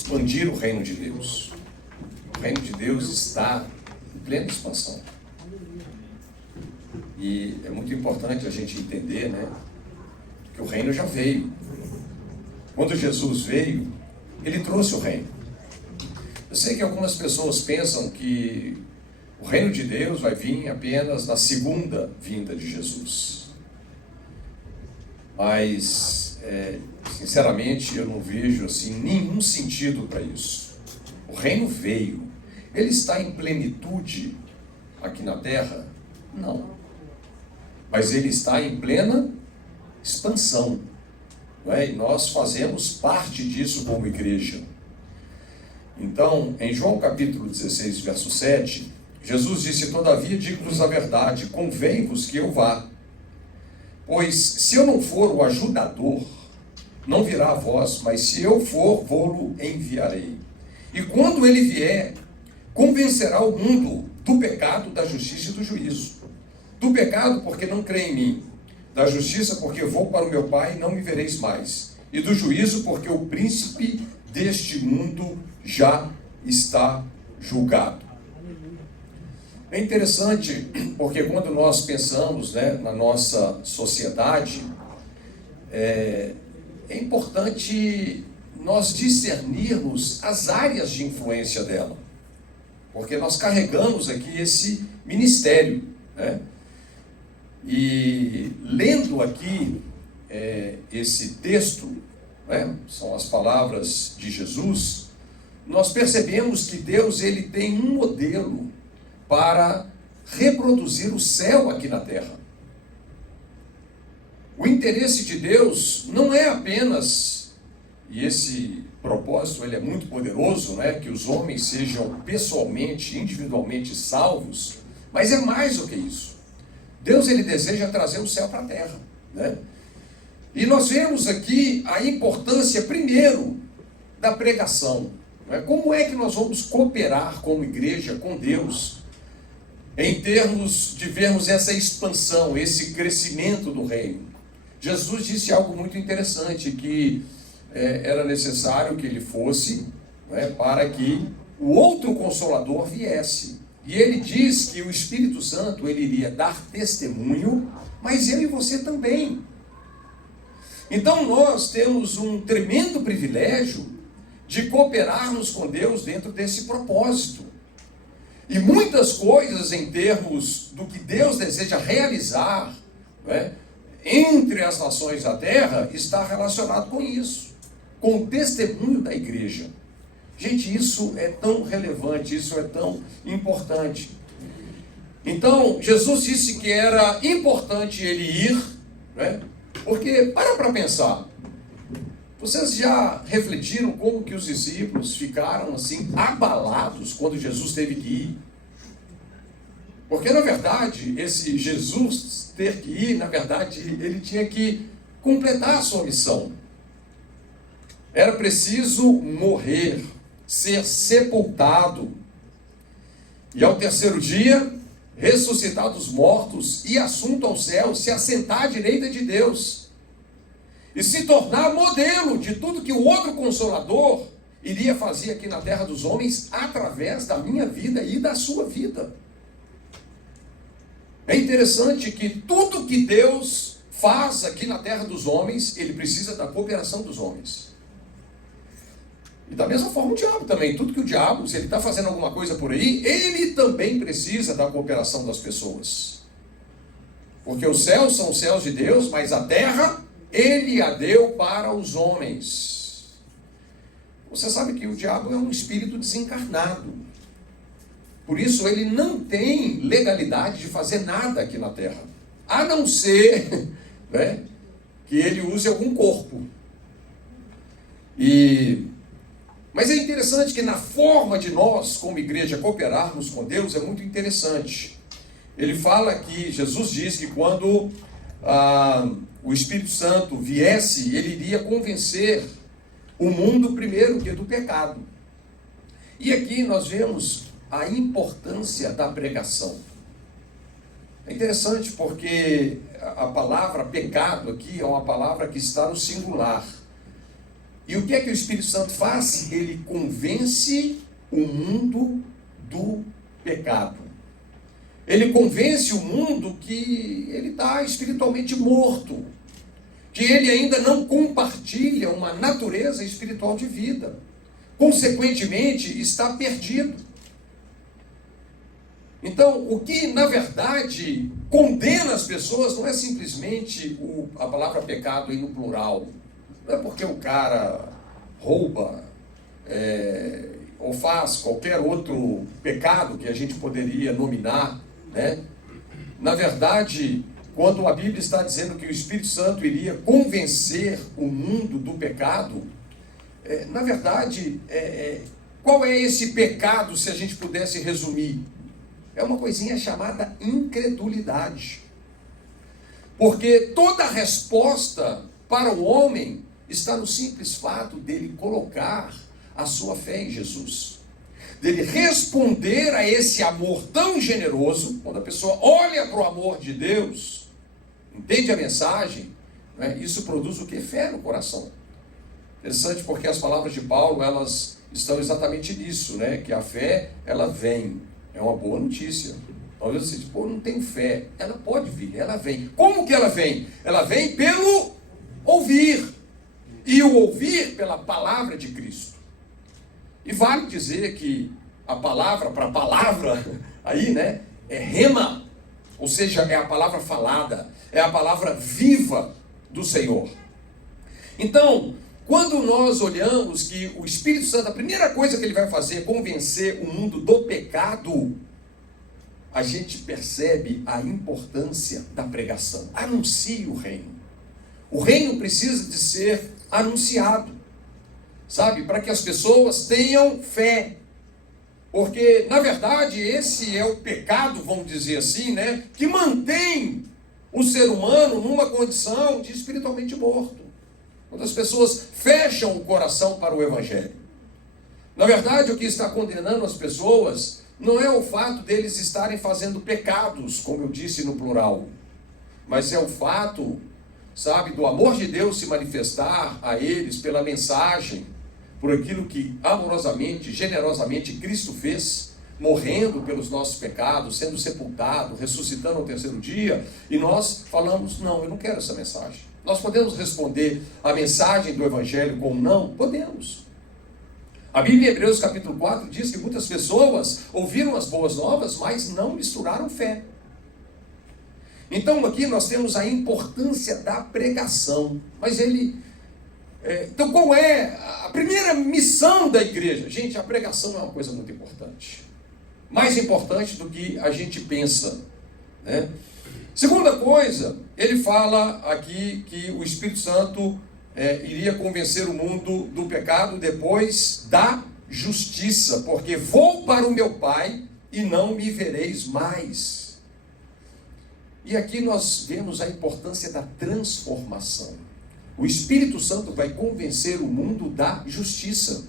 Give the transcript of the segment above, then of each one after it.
expandir o reino de Deus. O reino de Deus está em plena expansão. E é muito importante a gente entender, né, que o reino já veio. Quando Jesus veio, ele trouxe o reino. Eu sei que algumas pessoas pensam que o reino de Deus vai vir apenas na segunda vinda de Jesus. Mas, sinceramente, eu não vejo assim, nenhum sentido para isso. O reino veio. Ele está em plenitude aqui na terra? Não. Mas ele está em plena expansão. Não é? E nós fazemos parte disso como igreja. Então, em João capítulo 16, verso 7, Jesus disse: todavia digo-vos a verdade, convém-vos que eu vá. Pois se eu não for o ajudador, não virá a vós, mas se eu for, vou-lo enviarei. E quando ele vier, convencerá o mundo do pecado, da justiça e do juízo. Do pecado, porque não crê em mim. Da justiça, porque vou para o meu Pai e não me vereis mais. E do juízo, porque o príncipe deste mundo já está julgado. É interessante, porque quando nós pensamos, né, na nossa sociedade, é importante nós discernirmos as áreas de influência dela. Porque nós carregamos aqui esse ministério, né? E lendo aqui esse texto, né, são as palavras de Jesus, nós percebemos que Deus ele tem um modelo para reproduzir o céu aqui na terra. O interesse de Deus não é apenas, e esse propósito ele é muito poderoso, né, que os homens sejam pessoalmente, individualmente salvos, mas é mais do que isso. Deus ele deseja trazer o céu para a terra, né? E nós vemos aqui a importância, primeiro, da pregação. Né? Como é que nós vamos cooperar como igreja com Deus em termos de vermos essa expansão, esse crescimento do reino? Jesus disse algo muito interessante, que era necessário que ele fosse, né, para que o outro Consolador viesse. E ele diz que o Espírito Santo ele iria dar testemunho, mas eu e você também. Então nós temos um tremendo privilégio de cooperarmos com Deus dentro desse propósito. E muitas coisas em termos do que Deus deseja realizar, né, entre as nações da terra, está relacionado com isso, com o testemunho da igreja. Gente, isso é tão relevante, isso é tão importante. Então, Jesus disse que era importante ele ir, né? Porque, para pensar, vocês já refletiram como que os discípulos ficaram assim, abalados quando Jesus teve que ir? Porque, na verdade, esse Jesus ter que ir, na verdade, ele tinha que completar a sua missão. Era preciso morrer, ser sepultado, e ao terceiro dia, ressuscitar dos mortos, e assunto ao céu, se assentar à direita de Deus, e se tornar modelo de tudo que o outro Consolador iria fazer aqui na terra dos homens, através da minha vida e da sua vida. É interessante que tudo que Deus faz aqui na terra dos homens, ele precisa da cooperação dos homens. E da mesma forma o diabo também. Tudo que o diabo, se ele está fazendo alguma coisa por aí, ele também precisa da cooperação das pessoas. Porque os céus são os céus de Deus, mas a terra, ele a deu para os homens. Você sabe que o diabo é um espírito desencarnado. Por isso ele não tem legalidade de fazer nada aqui na terra. A não ser, né, que ele use algum corpo. Mas é interessante que na forma de nós, como igreja, cooperarmos com Deus, é muito interessante. Ele fala que, Jesus diz que quando o Espírito Santo viesse, ele iria convencer o mundo primeiro que do pecado. E aqui nós vemos a importância da pregação. É interessante porque a palavra pecado aqui é uma palavra que está no singular. E o que é que o Espírito Santo faz? Ele convence o mundo do pecado. Ele convence o mundo que ele está espiritualmente morto, que ele ainda não compartilha uma natureza espiritual de vida. Consequentemente, está perdido. Então, o que, na verdade, condena as pessoas não é simplesmente a palavra pecado aí no plural. Não é porque o cara rouba, ou faz qualquer outro pecado que a gente poderia nominar, né? Na verdade, quando a Bíblia está dizendo que o Espírito Santo iria convencer o mundo do pecado, na verdade, qual é esse pecado, se a gente pudesse resumir? É uma coisinha chamada incredulidade. Porque toda a resposta para o homem está no simples fato dele colocar a sua fé em Jesus. Dele responder a esse amor tão generoso. Quando a pessoa olha para o amor de Deus, entende a mensagem, né? Isso produz o que? Fé no coração. Interessante, porque as palavras de Paulo, elas estão exatamente nisso, né? Que a fé, ela vem. É uma boa notícia. Talvez você diz, não tenho fé. Ela pode vir, ela vem. Como que ela vem? Ela vem pelo ouvir. E o ouvir pela palavra de Cristo. E vale dizer que a palavra, para palavra, aí, né? É rema. Ou seja, é a palavra falada. É a palavra viva do Senhor. Então, quando nós olhamos que o Espírito Santo, a primeira coisa que ele vai fazer é convencer o mundo do pecado, a gente percebe a importância da pregação. Anuncie o reino. O reino precisa de ser anunciado, sabe? Para que as pessoas tenham fé. Porque, na verdade, esse é o pecado, vamos dizer assim, né? Que mantém o ser humano numa condição de espiritualmente morto. Quando as pessoas fecham o coração para o Evangelho. Na verdade, o que está condenando as pessoas não é o fato deles estarem fazendo pecados, como eu disse no plural, mas é o fato, sabe, do amor de Deus se manifestar a eles pela mensagem, por aquilo que amorosamente, generosamente Cristo fez, morrendo pelos nossos pecados, sendo sepultado, ressuscitando ao terceiro dia, e nós falamos, não, eu não quero essa mensagem. Nós podemos responder a mensagem do Evangelho com não? Podemos. A Bíblia em Hebreus capítulo 4 diz que muitas pessoas ouviram as boas novas, mas não misturaram fé. Então aqui nós temos a importância da pregação. Mas então qual é a primeira missão da igreja? Gente, a pregação é uma coisa muito importante. Mais importante do que a gente pensa, né? Segunda coisa, ele fala aqui que o Espírito Santo iria convencer o mundo do pecado depois da justiça, porque vou para o meu Pai e não me vereis mais. E aqui nós vemos a importância da transformação. O Espírito Santo vai convencer o mundo da justiça.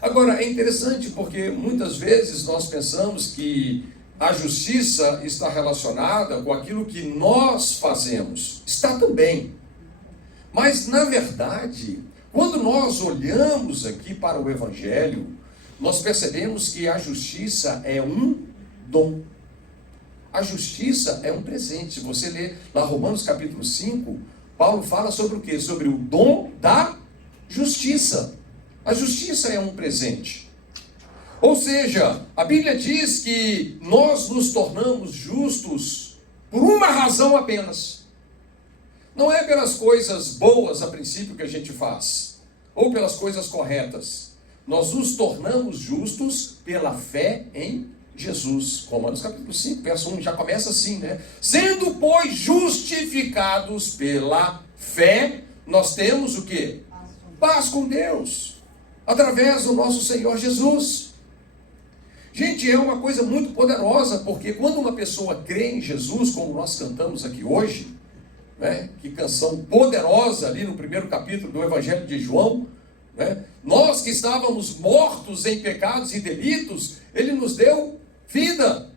Agora, é interessante porque muitas vezes nós pensamos que a justiça está relacionada com aquilo que nós fazemos. Está também. Mas, na verdade, quando nós olhamos aqui para o Evangelho, nós percebemos que a justiça é um dom. A justiça é um presente. Se você ler lá Romanos capítulo 5, Paulo fala sobre o quê? Sobre o dom da justiça. A justiça é um presente. Ou seja, a Bíblia diz que nós nos tornamos justos por uma razão apenas. Não é pelas coisas boas a princípio que a gente faz, ou pelas coisas corretas. Nós nos tornamos justos pela fé em Jesus. Romanos capítulo 5, verso 1, já começa assim, né? Sendo, pois, justificados pela fé, nós temos o quê? Paz com Deus, através do nosso Senhor Jesus. Gente, é uma coisa muito poderosa, porque quando uma pessoa crê em Jesus, como nós cantamos aqui hoje, né? Que canção poderosa ali no primeiro capítulo do Evangelho de João, né? Nós que estávamos mortos em pecados e delitos, Ele nos deu vida,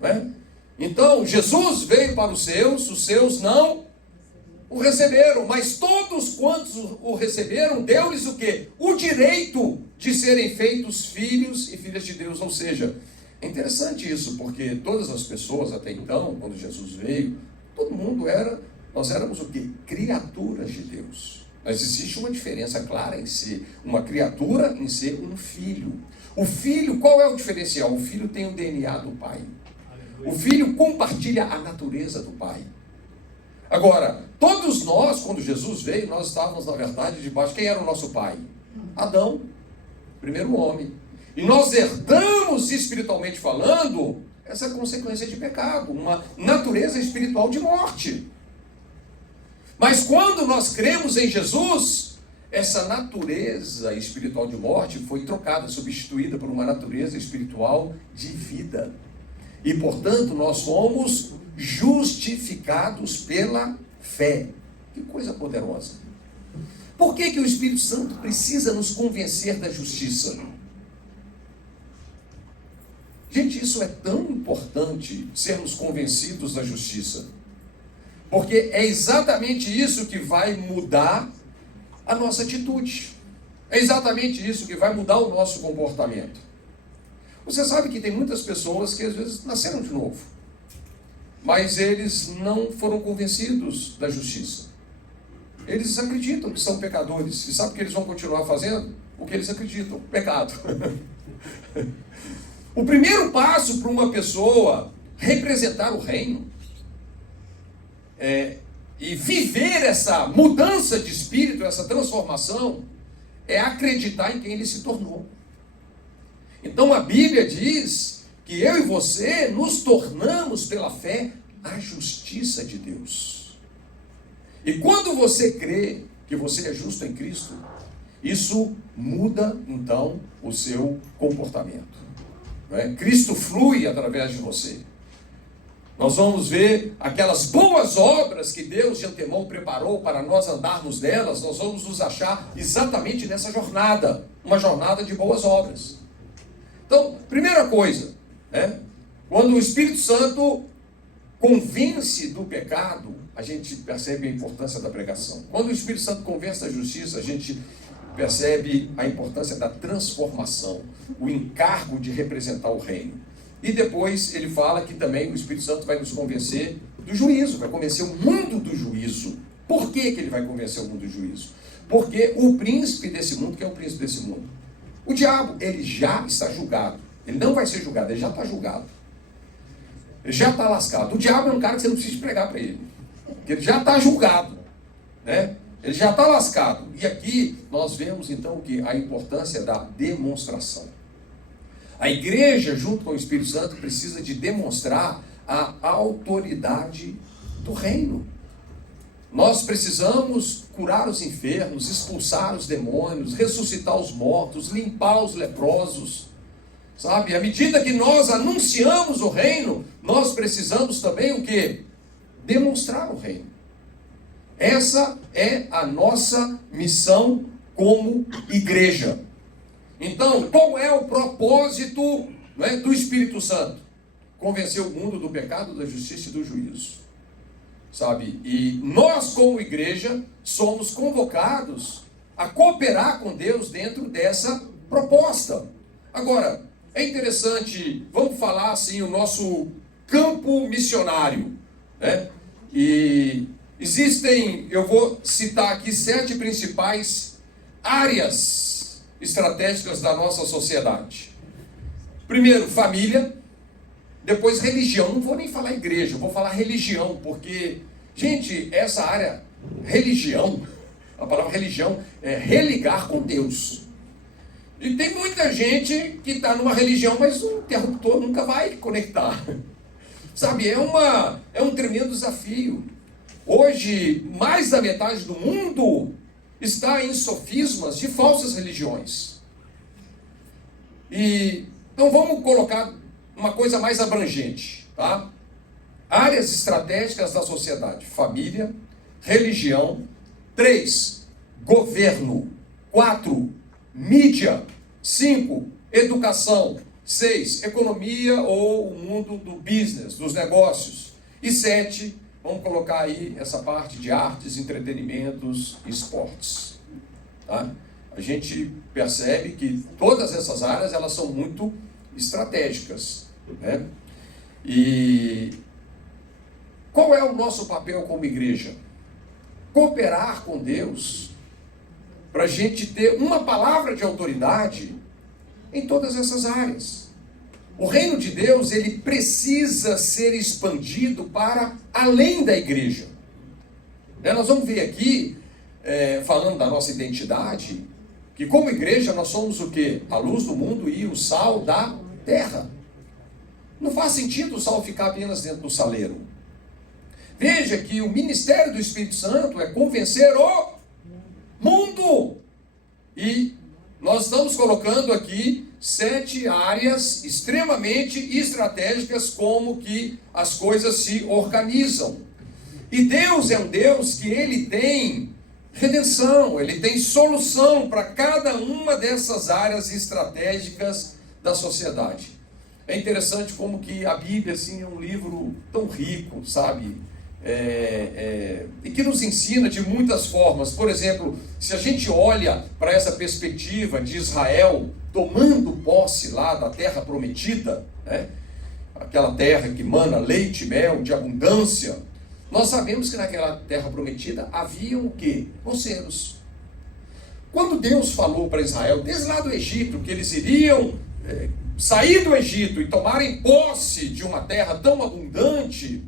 né? Então, Jesus veio para os seus não o receberam, mas todos quantos o receberam, deu-lhes o quê? O direito de serem feitos filhos e filhas de Deus. Ou seja, é interessante isso, porque todas as pessoas até então, quando Jesus veio, todo mundo nós éramos o quê? Criaturas de Deus. Mas existe uma diferença clara em ser uma criatura, em ser um filho. O filho, qual é o diferencial? O filho tem o DNA do pai. O filho compartilha a natureza do pai. Agora, todos nós, quando Jesus veio, nós estávamos, na verdade, debaixo. Quem era o nosso pai? Adão, primeiro homem. E nós herdamos, espiritualmente falando, essa consequência de pecado, uma natureza espiritual de morte. Mas quando nós cremos em Jesus, essa natureza espiritual de morte foi trocada, substituída por uma natureza espiritual de vida. E, portanto, nós somos justificados pela fé. Que coisa poderosa. Por que o Espírito Santo precisa nos convencer da justiça? Gente, isso é tão importante, sermos convencidos da justiça. Porque é exatamente isso que vai mudar a nossa atitude. É exatamente isso que vai mudar o nosso comportamento. Você sabe que tem muitas pessoas que às vezes nasceram de novo, mas eles não foram convencidos da justiça. Eles acreditam que são pecadores. E sabe o que eles vão continuar fazendo? O que eles acreditam, pecado. O primeiro passo para uma pessoa representar o reino e viver essa mudança de espírito, essa transformação, é acreditar em quem ele se tornou. Então a Bíblia diz que eu e você nos tornamos pela fé a justiça de Deus. E quando você crê que você é justo em Cristo, isso muda então o seu comportamento. Não é? Cristo flui através de você. Nós vamos ver aquelas boas obras que Deus de antemão preparou para nós andarmos nelas. Nós vamos nos achar exatamente nessa jornada, uma jornada de boas obras. Então, primeira coisa, quando o Espírito Santo convence do pecado, a gente percebe a importância da pregação. Quando o Espírito Santo convence da justiça, a gente percebe a importância da transformação, o encargo de representar o reino. E depois ele fala que também o Espírito Santo vai nos convencer do juízo, vai convencer o mundo do juízo. Por que ele vai convencer o mundo do juízo? Porque o príncipe desse mundo, que é o príncipe desse mundo? O diabo, ele já está julgado. Ele não vai ser julgado, ele já está julgado. Ele já está lascado. O diabo é um cara que você não precisa pregar para ele. Ele já está julgado, né? Ele já está lascado. E aqui nós vemos então que a importância da demonstração. A igreja, junto com o Espírito Santo, precisa de demonstrar a autoridade do reino. Nós precisamos curar os enfermos, expulsar os demônios, ressuscitar os mortos, limpar os leprosos. Sabe? À medida que nós anunciamos o reino, nós precisamos também o quê? Demonstrar o reino. Essa é a nossa missão como igreja. Então, qual é o propósito, do Espírito Santo? Convencer o mundo do pecado, da justiça e do juízo. Sabe? E nós, como igreja, somos convocados a cooperar com Deus dentro dessa proposta. Agora, é interessante, vamos falar assim, o nosso campo missionário, né? E existem, eu vou citar aqui 7 principais áreas estratégicas da nossa sociedade. Primeiro, família. Depois, religião. Não vou nem falar igreja, vou falar religião, porque, gente, essa área, religião, a palavra religião é religar com Deus. E tem muita gente que está numa religião, mas o interruptor nunca vai conectar. Sabe, é um tremendo desafio. Hoje, mais da metade do mundo está em sofismas de falsas religiões. Então vamos colocar uma coisa mais abrangente, tá? Áreas estratégicas da sociedade: família, religião. 3, governo. 4, mídia. 5, educação. 6, economia ou o mundo do business, dos negócios. E 7, vamos colocar aí essa parte de artes, entretenimentos e esportes. Tá? A gente percebe que todas essas áreas elas são muito estratégicas, né? E qual é o nosso papel como igreja? Cooperar com Deus para a gente ter uma palavra de autoridade em todas essas áreas. O reino de Deus, ele precisa ser expandido para além da igreja. Nós vamos ver aqui, falando da nossa identidade, que como igreja nós somos o quê? A luz do mundo e o sal da terra. Não faz sentido o sal ficar apenas dentro do saleiro. Veja que o ministério do Espírito Santo é convencer o mundo. E nós estamos colocando aqui 7 áreas extremamente estratégicas como que as coisas se organizam. E Deus é um Deus que ele tem redenção, ele tem solução para cada uma dessas áreas estratégicas da sociedade. É interessante como que a Bíblia assim, é um livro tão rico, sabe? E que nos ensina de muitas formas. Por exemplo, se a gente olha para essa perspectiva de Israel tomando posse lá da terra prometida, né? Aquela terra que mana leite e mel, de abundância, nós sabemos que naquela terra prometida haviam o quê? Roceiros. Quando Deus falou para Israel, desde lá do Egito, que eles iriam sair do Egito e tomarem posse de uma terra tão abundante,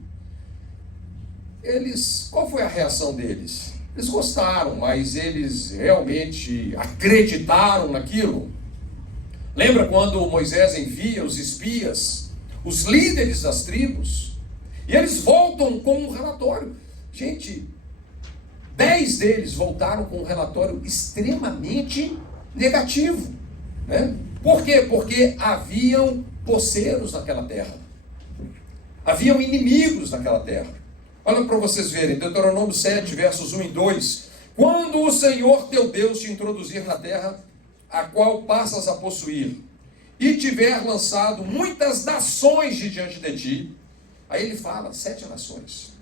qual foi a reação deles? Eles gostaram, mas eles realmente acreditaram naquilo? Lembra quando Moisés envia os espias, os líderes das tribos, e eles voltam com um relatório? Gente, 10 deles voltaram com um relatório extremamente negativo, né? Por quê? Porque haviam poceiros naquela terra. Haviam inimigos naquela terra. Olha para vocês verem, Deuteronômio 7, versos 1 e 2. Quando o Senhor teu Deus te introduzir na terra, a qual passas a possuir, e tiver lançado muitas nações de diante de ti, aí ele fala 7 nações.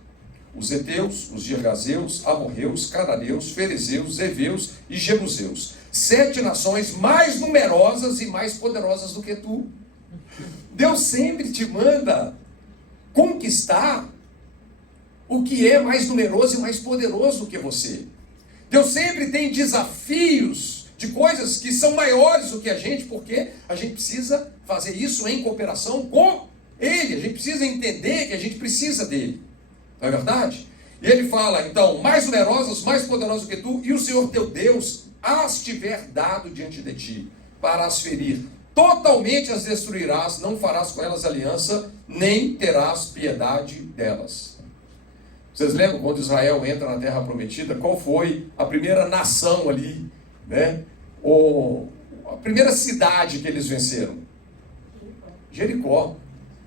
Os heteus, os girgazeus, amorreus, cananeus, ferezeus, heveus e jebuseus. 7 nações mais numerosas e mais poderosas do que tu. Deus sempre te manda conquistar o que é mais numeroso e mais poderoso do que você. Deus sempre tem desafios de coisas que são maiores do que a gente, porque a gente precisa fazer isso em cooperação com Ele. A gente precisa entender que a gente precisa dele. Não é verdade? E ele fala, então, mais numerosas, mais poderosas do que tu, e o Senhor teu Deus as tiver dado diante de ti, para as ferir. Totalmente as destruirás, não farás com elas aliança, nem terás piedade delas. Vocês lembram quando Israel entra na terra prometida? Qual foi a primeira nação ali, né? A primeira cidade que eles venceram? Jericó.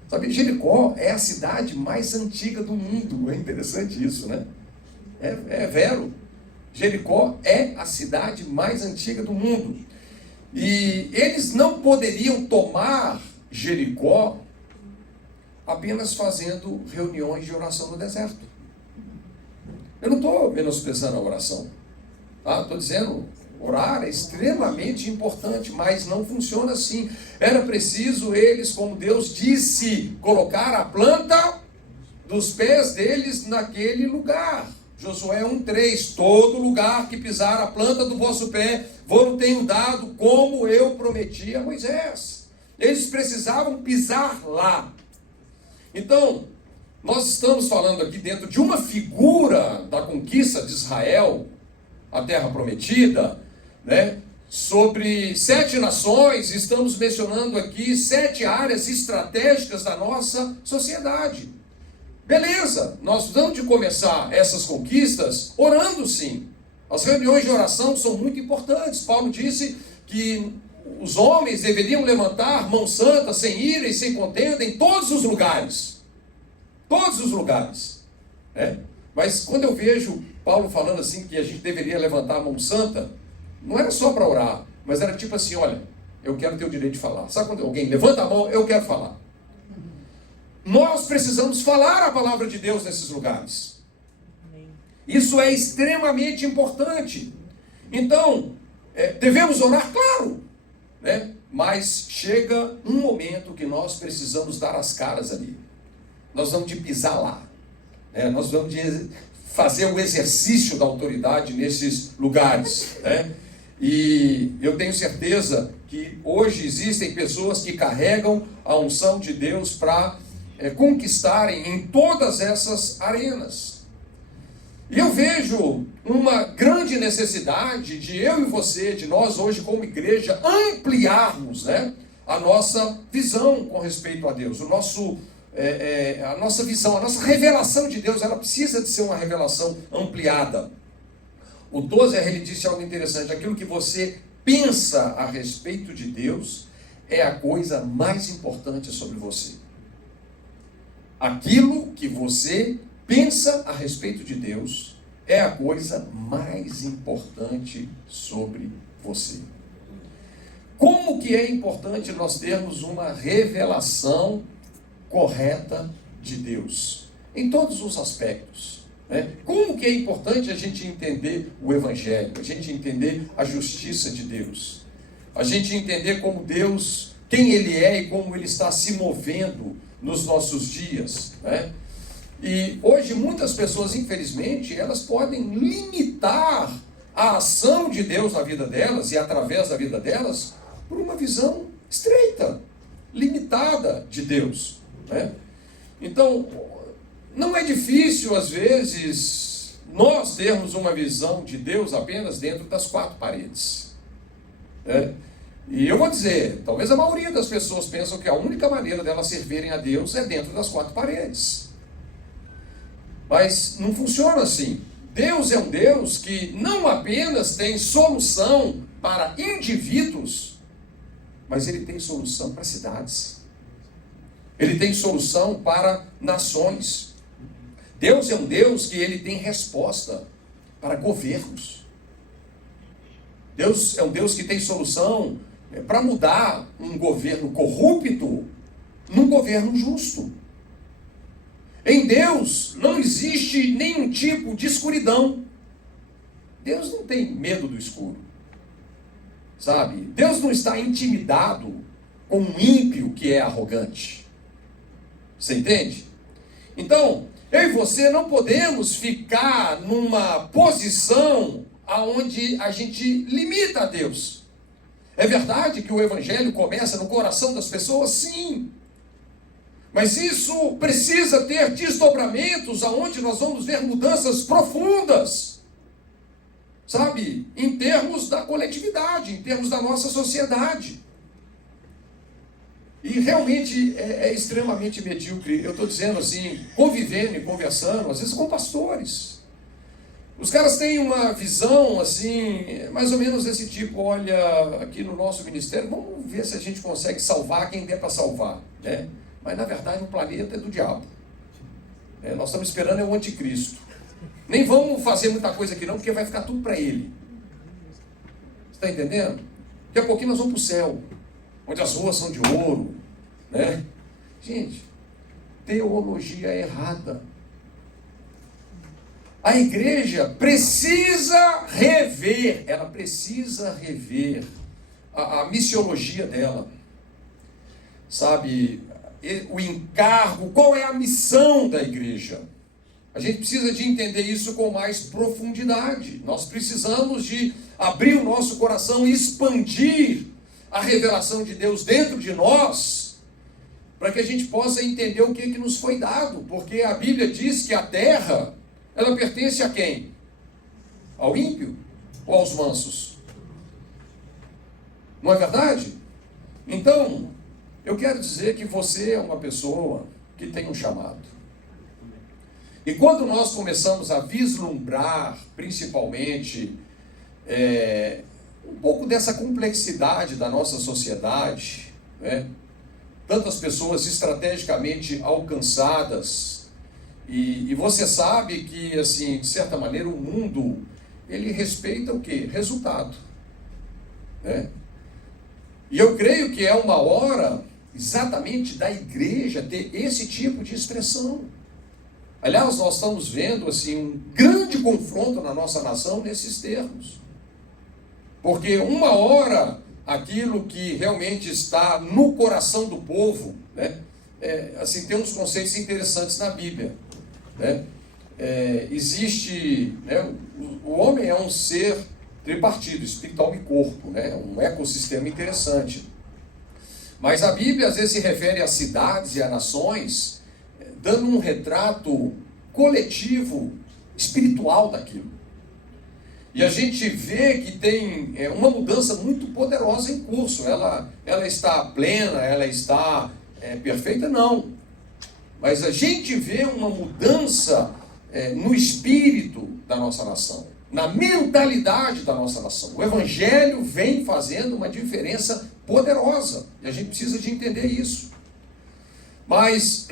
Sabe, Jericó é a cidade mais antiga do mundo. É interessante isso, né? É vero. Jericó é a cidade mais antiga do mundo. E eles não poderiam tomar Jericó apenas fazendo reuniões de oração no deserto. Eu não estou menosprezando a oração. Tá? Estou dizendo, orar é extremamente importante, mas não funciona assim. Era preciso eles, como Deus disse, colocar a planta dos pés deles naquele lugar. Josué 1,3, todo lugar que pisar a planta do vosso pé, vos tenho dado, como eu prometi a Moisés. Eles precisavam pisar lá. Então, nós estamos falando aqui dentro de uma figura da conquista de Israel, a terra prometida, né? Sobre 7 nações, estamos mencionando aqui 7 áreas estratégicas da nossa sociedade. Beleza, nós vamos de começar essas conquistas orando sim. As reuniões de oração são muito importantes. Paulo disse que os homens deveriam levantar mão santa, sem ira e sem contenda, em todos os lugares. Todos os lugares. Né? Mas quando eu vejo Paulo falando assim que a gente deveria levantar a mão santa, não era só para orar, mas era tipo assim, olha, eu quero ter o direito de falar. Sabe quando alguém levanta a mão, eu quero falar. nós precisamos falar a palavra de Deus nesses lugares. Isso é extremamente importante. Então, devemos orar, claro, né? Mas chega um momento que nós precisamos dar as caras ali. Nós vamos de pisar lá, né? Nós vamos de fazer o exercício da autoridade nesses lugares, né? E eu tenho certeza que hoje existem pessoas que carregam a unção de Deus para conquistarem em todas essas arenas. E eu vejo uma grande necessidade de eu e você, de nós hoje como igreja, ampliarmos, né, a nossa visão com respeito a Deus, a nossa visão, a nossa revelação de Deus, ela precisa de ser uma revelação ampliada. O Tozer, ele disse algo interessante: aquilo que você pensa a respeito de Deus é a coisa mais importante sobre você. Aquilo que você pensa a respeito de Deus é a coisa mais importante sobre você. Como que é importante nós termos uma revelação correta de Deus, em todos os aspectos, né? Como que é importante a gente entender o Evangelho, a gente entender a justiça de Deus, a gente entender como Deus, quem Ele é e como Ele está se movendo nos nossos dias, né? E hoje muitas pessoas, infelizmente, elas podem limitar a ação de Deus na vida delas e através da vida delas por uma visão estreita, limitada de Deus, né? Então, não é difícil às vezes nós termos uma visão de Deus apenas dentro das quatro paredes, né? E eu vou dizer, talvez a maioria das pessoas pensam que a única maneira delas servirem a Deus é dentro das quatro paredes. Mas não funciona assim. Deus é um Deus que não apenas tem solução para indivíduos, mas Ele tem solução para cidades. Ele tem solução para nações. Deus é um Deus que Ele tem resposta para governos. Deus é um Deus que tem solução para mudar um governo corrupto num governo justo. Em Deus não existe nenhum tipo de escuridão. Deus não tem medo do escuro, sabe? Deus não está intimidado com um ímpio que é arrogante. Você entende? Então, eu e você não podemos ficar numa posição aonde a gente limita a Deus. É verdade que o Evangelho começa no coração das pessoas? Sim. Mas isso precisa ter desdobramentos aonde nós vamos ver mudanças profundas, sabe? Em termos da coletividade, em termos da nossa sociedade. E realmente é extremamente medíocre. Eu estou dizendo assim, convivendo e conversando, às vezes com pastores. Os caras têm uma visão assim, mais ou menos desse tipo: olha, aqui no nosso ministério, vamos ver se a gente consegue salvar quem der para salvar, né? Mas na verdade o planeta é do diabo. Nós estamos esperando o anticristo. Nem vamos fazer muita coisa aqui não, porque vai ficar tudo para ele. Você está entendendo? Daqui a pouquinho nós vamos para o céu, onde as ruas são de ouro, né? Gente, teologia errada. A igreja precisa rever, ela precisa rever a missiologia dela, sabe? O encargo, qual é a missão da igreja? A gente precisa de entender isso com mais profundidade. Nós precisamos de abrir o nosso coração e expandir a revelação de Deus dentro de nós, para que a gente possa entender o que nos foi dado, porque a Bíblia diz que a terra, ela pertence a quem? Ao ímpio ou aos mansos? Não é verdade? Então, eu quero dizer que você é uma pessoa que tem um chamado. E quando nós começamos a vislumbrar, principalmente, um pouco dessa complexidade da nossa sociedade, né? Tantas pessoas estrategicamente alcançadas, e você sabe que, assim, de certa maneira, o mundo, ele respeita o quê? Resultado, né? E eu creio que é uma hora exatamente da igreja ter esse tipo de expressão. Aliás, nós estamos vendo assim, um grande confronto na nossa nação nesses termos. Porque uma hora, aquilo que realmente está no coração do povo, né, assim, tem uns conceitos interessantes na Bíblia. Né? Existe, né, o homem é um ser tripartido, espírito, alma e corpo, né, um ecossistema interessante. Mas a Bíblia às vezes se refere a cidades e a nações, dando um retrato coletivo, espiritual daquilo. E a gente vê que tem uma mudança muito poderosa em curso. Ela está plena, ela está perfeita? Não. Mas a gente vê uma mudança no espírito da nossa nação, na mentalidade da nossa nação. O Evangelho vem fazendo uma diferença poderosa. E a gente precisa de entender isso. Mas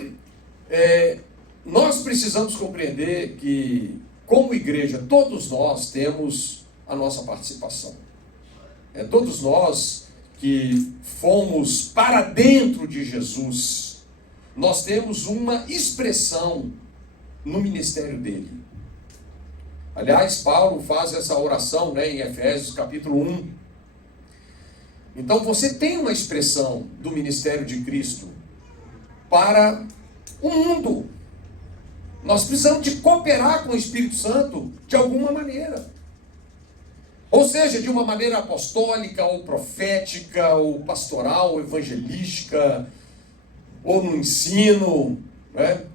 nós precisamos compreender que, como igreja, todos nós temos a nossa participação. Todos nós que fomos para dentro de Jesus, nós temos uma expressão no ministério dele. Aliás, Paulo faz essa oração, né, em Efésios capítulo 1. Então você tem uma expressão do ministério de Cristo para o mundo. Nós precisamos de cooperar com o Espírito Santo de alguma maneira. Ou seja, de uma maneira apostólica, ou profética, ou pastoral, ou evangelística, ou no ensino, né?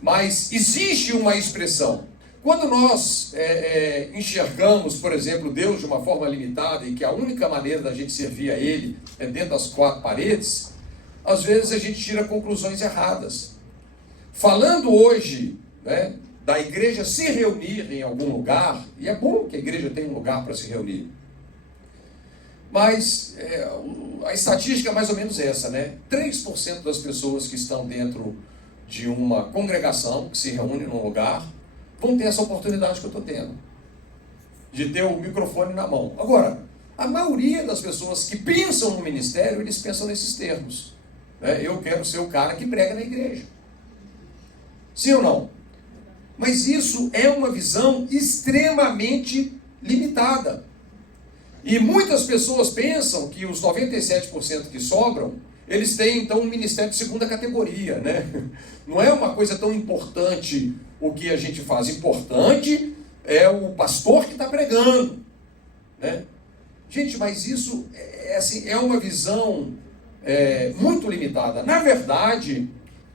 Mas existe uma expressão. Quando nós enxergamos, por exemplo, Deus de uma forma limitada e que a única maneira da gente servir a Ele é dentro das quatro paredes, às vezes a gente tira conclusões erradas. Falando hoje, né, da igreja se reunir em algum lugar, e é bom que a igreja tenha um lugar para se reunir, mas a estatística é mais ou menos essa, né? 3% das pessoas que estão dentro de uma congregação, que se reúne num lugar, vão ter essa oportunidade que eu estou tendo, de ter o microfone na mão. Agora, a maioria das pessoas que pensam no ministério, eles pensam nesses termos. Né? Eu quero ser o cara que prega na igreja. Sim ou não? Mas isso é uma visão extremamente limitada. E muitas pessoas pensam que os 97% que sobram, eles têm então um ministério de segunda categoria, né? Não é uma coisa tão importante o que a gente faz. Importante é o pastor que está pregando, né? Gente, mas isso é uma visão muito limitada. Na verdade,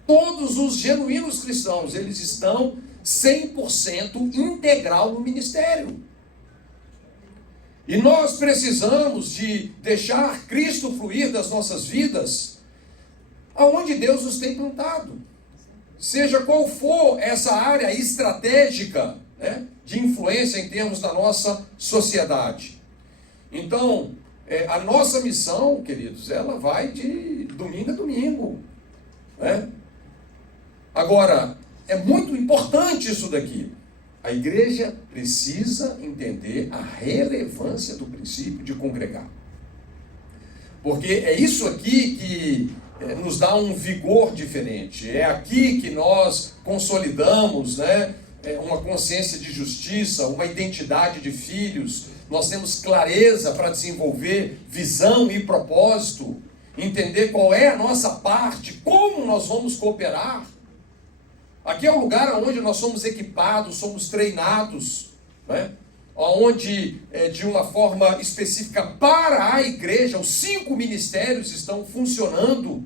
todos os genuínos cristãos, eles estão 100% integral no ministério. E nós precisamos de deixar Cristo fluir das nossas vidas aonde Deus nos tem plantado. Seja qual for essa área estratégica, né, de influência em termos da nossa sociedade. Então, a nossa missão, queridos, ela vai de domingo a domingo. Né? Agora, é muito importante isso daqui. A igreja precisa entender a relevância do princípio de congregar. Porque é isso aqui que nos dá um vigor diferente. É aqui que nós consolidamos, né, uma consciência de justiça, uma identidade de filhos. Nós temos clareza para desenvolver visão e propósito, entender qual é a nossa parte, como nós vamos cooperar. Aqui é o lugar onde nós somos equipados, somos treinados, né? Onde, de uma forma específica para a igreja, os 5 ministérios estão funcionando.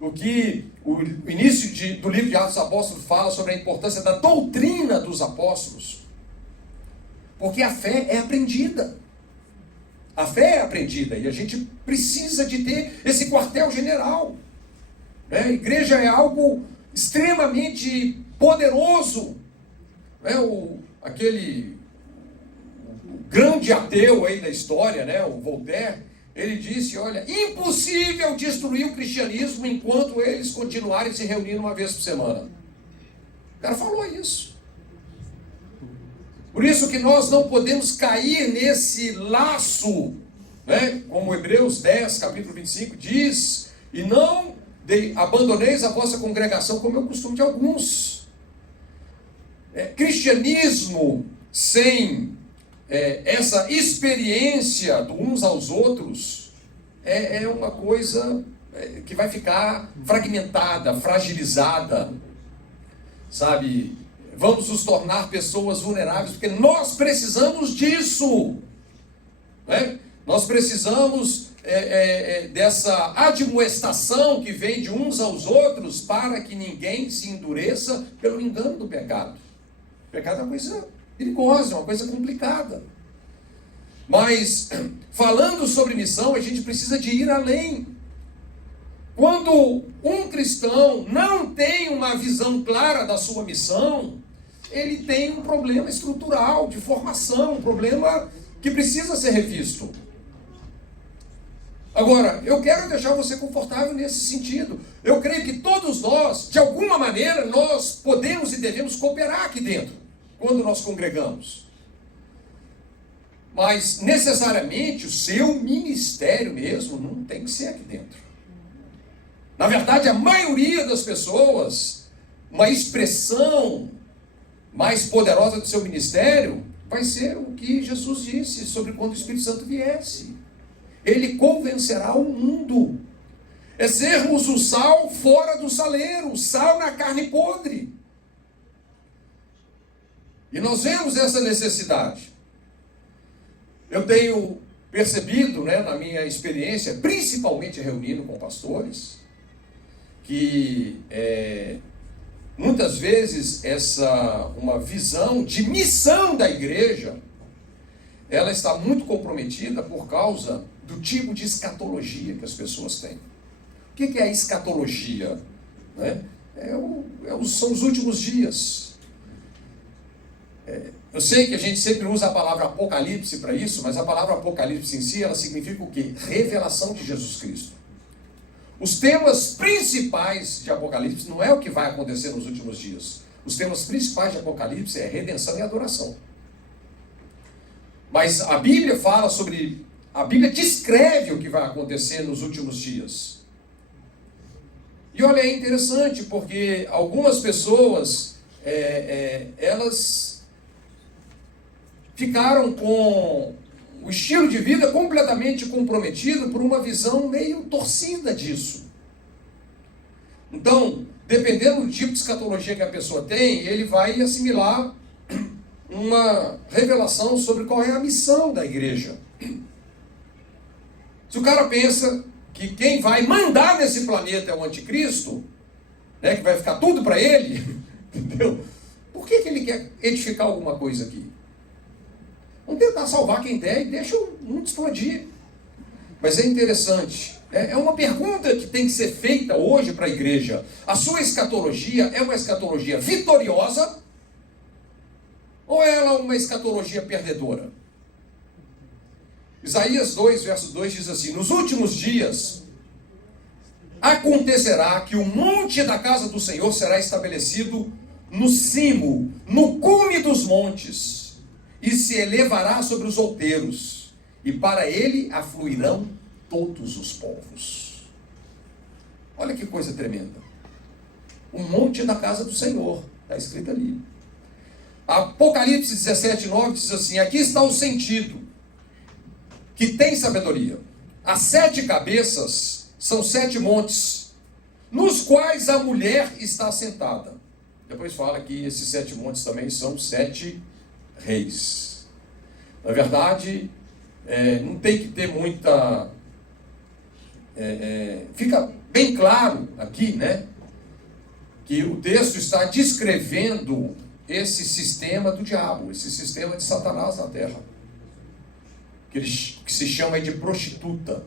O que o início do livro de Atos dos Apóstolos fala sobre a importância da doutrina dos apóstolos. Porque a fé é aprendida. A fé é aprendida e a gente precisa de ter esse quartel-general. Né? A igreja é algo extremamente poderoso. Né? Aquele grande ateu aí da história, né? O Voltaire, ele disse, olha, impossível destruir o cristianismo enquanto eles continuarem se reunindo uma vez por semana. O cara falou isso. Por isso que nós não podemos cair nesse laço, né? Como Hebreus 10, capítulo 25 diz, E não abandoneis a vossa congregação, como é o costume de alguns. Cristianismo sem essa experiência de uns aos outros é uma coisa que vai ficar fragmentada, fragilizada, sabe? Vamos nos tornar pessoas vulneráveis, porque nós precisamos disso, né? Nós precisamos dessa admoestação que vem de uns aos outros, para que ninguém se endureça pelo engano do pecado. O pecado é uma coisa perigosa, é uma coisa complicada. Mas, falando sobre missão, a gente precisa de ir além. Quando um cristão não tem uma visão clara da sua missão, ele tem um problema estrutural, de formação, um problema que precisa ser revisto. Agora, eu quero deixar você confortável nesse sentido. Eu creio que todos nós, de alguma maneira, nós podemos e devemos cooperar aqui dentro, quando nós congregamos. Mas, necessariamente, o seu ministério mesmo não tem que ser aqui dentro. Na verdade, a maioria das pessoas, uma expressão mais poderosa do seu ministério, vai ser o que Jesus disse sobre quando o Espírito Santo viesse. Ele convencerá o mundo. É sermos o sal fora do saleiro, o sal na carne podre. E nós vemos essa necessidade. Eu tenho percebido, na minha experiência, principalmente reunindo com pastores, que muitas vezes uma visão de missão da igreja, ela está muito comprometida por causa do tipo de escatologia que as pessoas têm. O que é a escatologia? São os últimos dias. Eu sei que a gente sempre usa a palavra apocalipse para isso, mas a palavra apocalipse em si, ela significa o quê? Revelação de Jesus Cristo. Os temas principais de Apocalipse não é o que vai acontecer nos últimos dias. Os temas principais de Apocalipse é redenção e adoração. Mas a Bíblia a Bíblia descreve o que vai acontecer nos últimos dias. E olha, é interessante, porque algumas pessoas, elas ficaram com o estilo de vida completamente comprometido por uma visão meio torcida disso. Então, dependendo do tipo de escatologia que a pessoa tem, ele vai assimilar uma revelação sobre qual é a missão da igreja. Se o cara pensa que quem vai mandar nesse planeta é o anticristo, que vai ficar tudo para ele, entendeu? Por que ele quer edificar alguma coisa aqui? Vamos tentar salvar quem der e deixa o mundo explodir. Mas é interessante. É uma pergunta que tem que ser feita hoje para a igreja. A sua escatologia é uma escatologia vitoriosa ou ela é uma escatologia perdedora? Isaías 2, verso 2 diz assim: nos últimos dias acontecerá que o monte da casa do Senhor será estabelecido no cimo, no cume dos montes, e se elevará sobre os outeiros, e para ele afluirão todos os povos. Olha que coisa tremenda. O monte da casa do Senhor, está escrito ali. Apocalipse 17, 9 diz assim: aqui está o sentido, que tem sabedoria. As 7 cabeças são 7 montes, nos quais a mulher está assentada. Depois fala que esses 7 montes também são 7 reis. Na verdade, não tem que ter muita... fica bem claro aqui, que o texto está descrevendo esse sistema do diabo, esse sistema de Satanás na terra, que se chama de prostituta,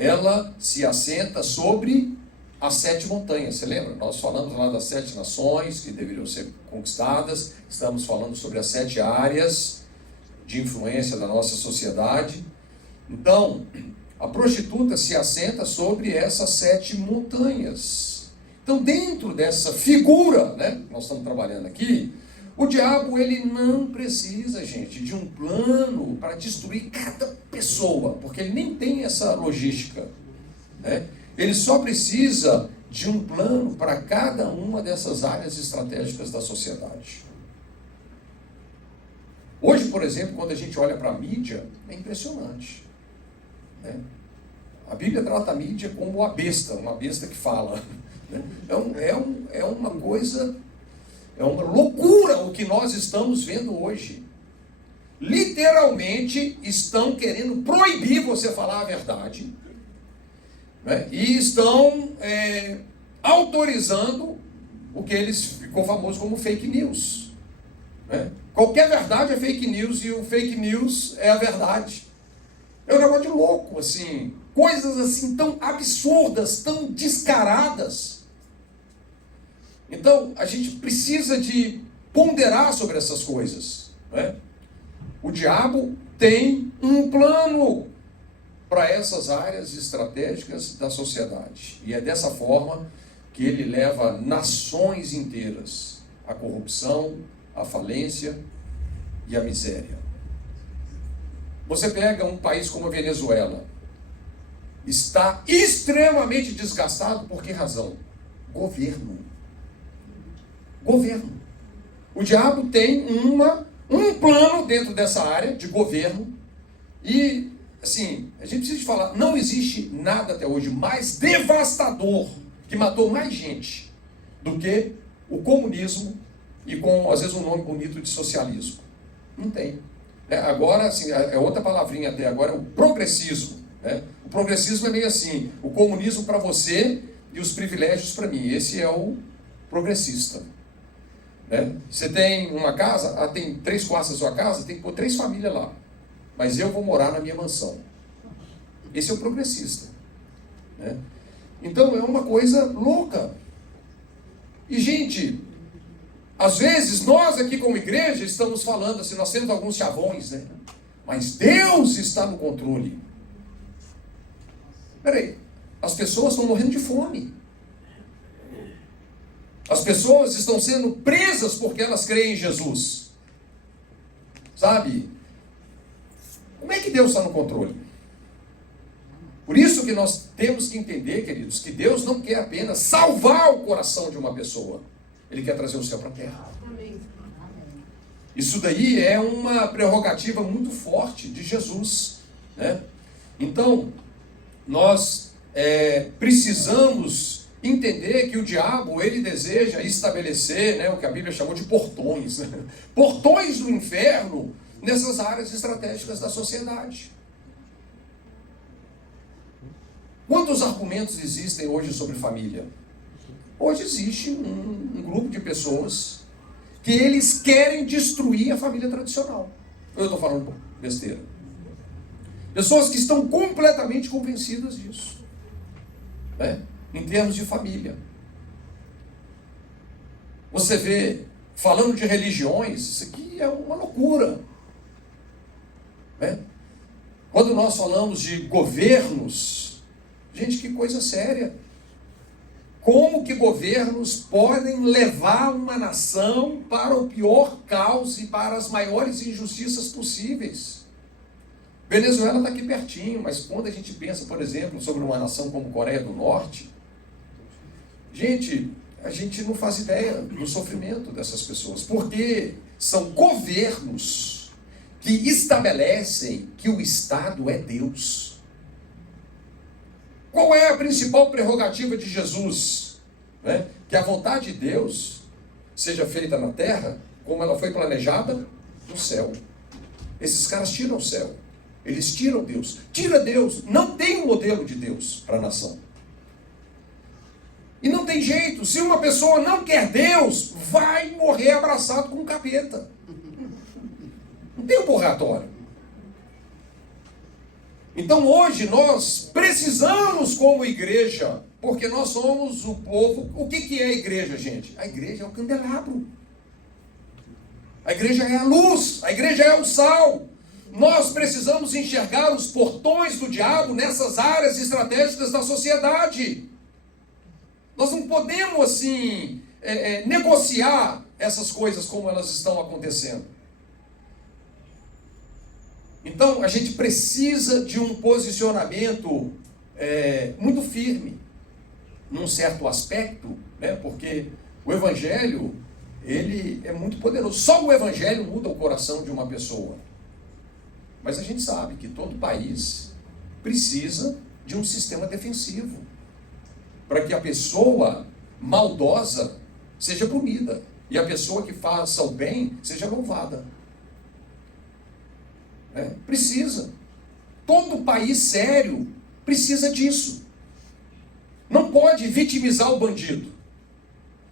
Ela se assenta sobre as 7 montanhas. Você lembra? Nós falamos lá das 7 nações que deveriam ser conquistadas. Estamos falando sobre as 7 áreas de influência da nossa sociedade. Então, a prostituta se assenta sobre essas 7 montanhas. Então, dentro dessa figura, que nós estamos trabalhando aqui, o diabo, ele não precisa, gente, de um plano para destruir cada pessoa, porque ele nem tem essa logística, Ele só precisa de um plano para cada uma dessas áreas estratégicas da sociedade. Hoje, por exemplo, quando a gente olha para a mídia, é impressionante, né? A Bíblia trata a mídia como uma besta que fala, né? É uma coisa, é uma loucura o que nós estamos vendo hoje. Literalmente estão querendo proibir você falar a verdade, né? E estão autorizando o que ficou famoso como fake news, né? Qualquer verdade é fake news e o fake news é a verdade. É um negócio de louco, assim, coisas assim tão absurdas, tão descaradas. Então, a gente precisa de ponderar sobre essas coisas, né? O diabo tem um plano para essas áreas estratégicas da sociedade. E é dessa forma que ele leva nações inteiras à corrupção, à falência e à miséria. Você pega um país como a Venezuela, está extremamente desgastado, por que razão? Governo. O diabo tem um plano dentro dessa área de governo e, assim, a gente precisa falar, não existe nada até hoje mais devastador, que matou mais gente, do que o comunismo e com, às vezes, um nome bonito de socialismo. Não tem. Agora, assim, é outra palavrinha até agora, o progressismo, né? O progressismo é meio assim, o comunismo para você e os privilégios para mim. Esse é o progressista, né? Você tem uma casa, tem 3 quartos da sua casa, tem que pôr 3 famílias lá. Mas eu vou morar na minha mansão. Esse é o progressista, né? Então é uma coisa louca. E, gente, às vezes nós aqui como igreja estamos falando assim, nós temos alguns chavões, né? Mas Deus está no controle. Peraí, as pessoas estão morrendo de fome. As pessoas estão sendo presas porque elas creem em Jesus. Sabe? Como é que Deus está no controle? Por isso que nós temos que entender, queridos, que Deus não quer apenas salvar o coração de uma pessoa. Ele quer trazer o céu para a terra. Isso daí é uma prerrogativa muito forte de Jesus, né? Então, nós precisamos entender que o diabo, ele deseja estabelecer, né, o que a Bíblia chamou de portões, né? Portões do inferno nessas áreas estratégicas da sociedade. Quantos argumentos existem hoje sobre família? Hoje existe um grupo de pessoas que eles querem destruir a família tradicional. Eu estou falando besteira. Pessoas que estão completamente convencidas disso, né? Em termos de família. Você vê, falando de religiões, isso aqui é uma loucura, né? Quando nós falamos de governos, gente, que coisa séria. Como que governos podem levar uma nação para o pior caos e para as maiores injustiças possíveis? Venezuela está aqui pertinho, mas quando a gente pensa, por exemplo, sobre uma nação como Coreia do Norte, gente, a gente não faz ideia do sofrimento dessas pessoas, porque são governos que estabelecem que o Estado é Deus. Qual é a principal prerrogativa de Jesus? Né? Que a vontade de Deus seja feita na terra como ela foi planejada no céu. Esses caras tiram o céu. Eles tiram Deus. Tira Deus. Não tem um modelo de Deus para a nação. E não tem jeito. Se uma pessoa não quer Deus, vai morrer abraçado com um capeta. Não tem um purgatório. Então hoje nós precisamos como igreja, porque nós somos o povo. O que é a igreja, gente? A igreja é o candelabro. A igreja é a luz. A igreja é o sal. Nós precisamos enxergar os portões do diabo nessas áreas estratégicas da sociedade. Nós não podemos assim negociar essas coisas como elas estão acontecendo. Então, a gente precisa de um posicionamento muito firme, num certo aspecto, né? Porque o Evangelho, ele é muito poderoso. Só o Evangelho muda o coração de uma pessoa. Mas a gente sabe que todo país precisa de um sistema defensivo, para que a pessoa maldosa seja punida, e a pessoa que faça o bem seja louvada. Precisa. Todo país sério precisa disso. Não pode vitimizar o bandido.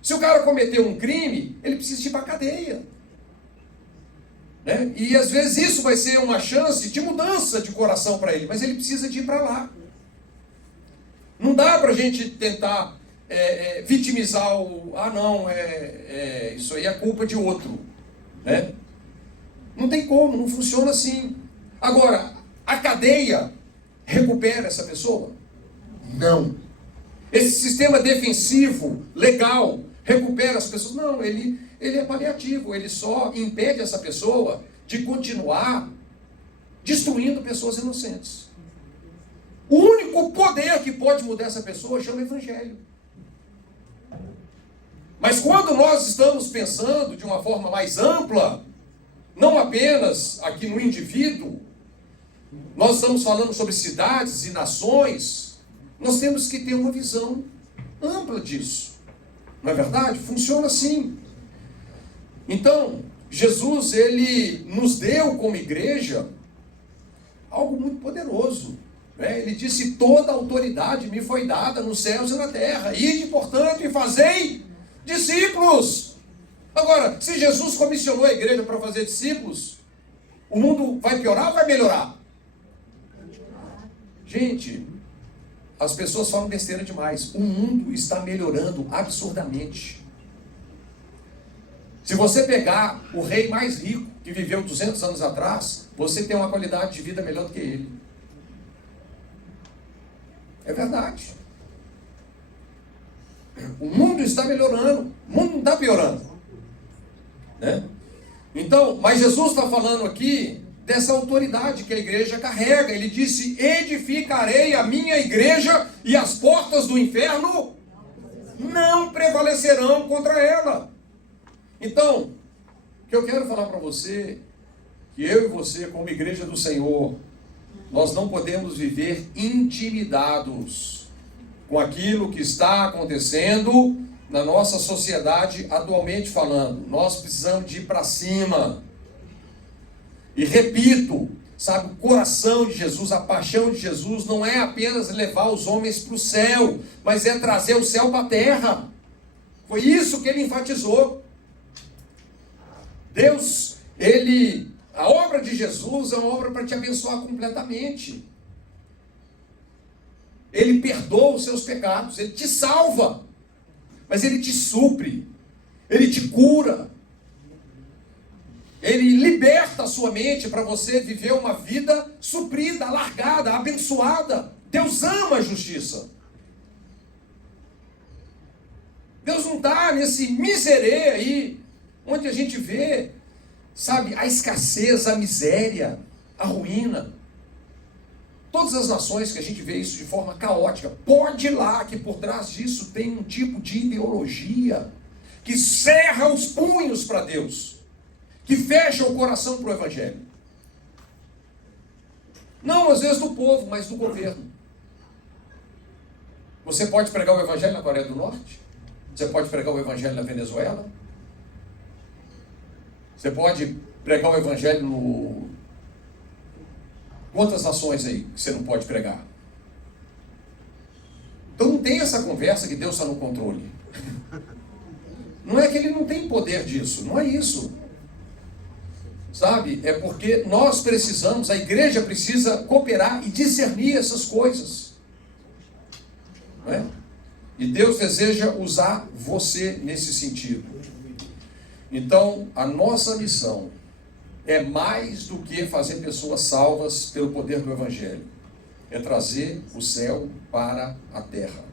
Se o cara cometeu um crime, ele precisa ir para a cadeia. E às vezes isso vai ser uma chance de mudança de coração para ele, mas ele precisa de ir para lá. Não dá para a gente tentar vitimizar isso aí é culpa de outro. Não tem como, não funciona assim. Agora, a cadeia recupera essa pessoa? Não. Esse sistema defensivo, legal, recupera as pessoas? Não, ele é paliativo, ele só impede essa pessoa de continuar destruindo pessoas inocentes. O único poder que pode mudar essa pessoa chama Evangelho. Mas quando nós estamos pensando de uma forma mais ampla, não apenas aqui no indivíduo, nós estamos falando sobre cidades e nações, nós temos que ter uma visão ampla disso. Não é verdade? Funciona assim. Então, Jesus, ele nos deu como igreja algo muito poderoso. Ele disse: toda a autoridade me foi dada nos céus e na terra. Ide, portanto, e fazei discípulos. Agora, se Jesus comissionou a igreja para fazer discípulos, o mundo vai piorar ou vai melhorar? Gente, as pessoas falam besteira demais. O mundo está melhorando absurdamente. Se você pegar o rei mais rico, que viveu 200 anos atrás, você tem uma qualidade de vida melhor do que ele. É verdade. O mundo está melhorando, o mundo não está piorando. Então, mas Jesus está falando aqui dessa autoridade que a igreja carrega. Ele disse: edificarei a minha igreja e as portas do inferno não prevalecerão contra ela. Então, o que eu quero falar para você, que eu e você, como igreja do Senhor, nós não podemos viver intimidados com aquilo que está acontecendo na nossa sociedade atualmente falando. Nós precisamos de ir para cima. E repito, sabe, o coração de Jesus, a paixão de Jesus não é apenas levar os homens para o céu, mas é trazer o céu para a terra. Foi isso que ele enfatizou. Deus, a obra de Jesus é uma obra para te abençoar completamente. Ele perdoa os seus pecados, ele te salva, mas ele te supre, ele te cura, ele liberta a sua mente para você viver uma vida suprida, alargada, abençoada. Deus ama a justiça. Deus não está nesse miserê aí, onde a gente vê, sabe, a escassez, a miséria, a ruína. Todas as nações que a gente vê isso de forma caótica, pode ir lá que por trás disso tem um tipo de ideologia que cerra os punhos para Deus, que fecha o coração para o Evangelho. Não às vezes do povo, mas do governo. Você pode pregar o Evangelho na Coreia do Norte? Você pode pregar o Evangelho na Venezuela? Você pode pregar o Evangelho no... Quantas nações aí que você não pode pregar? Então não tem essa conversa que Deus está no controle. Não é que ele não tem poder disso, não é isso. Sabe? É porque nós precisamos, a igreja precisa cooperar e discernir essas coisas. Não é? E Deus deseja usar você nesse sentido. Então, a nossa missão é mais do que fazer pessoas salvas pelo poder do Evangelho. É trazer o céu para a terra.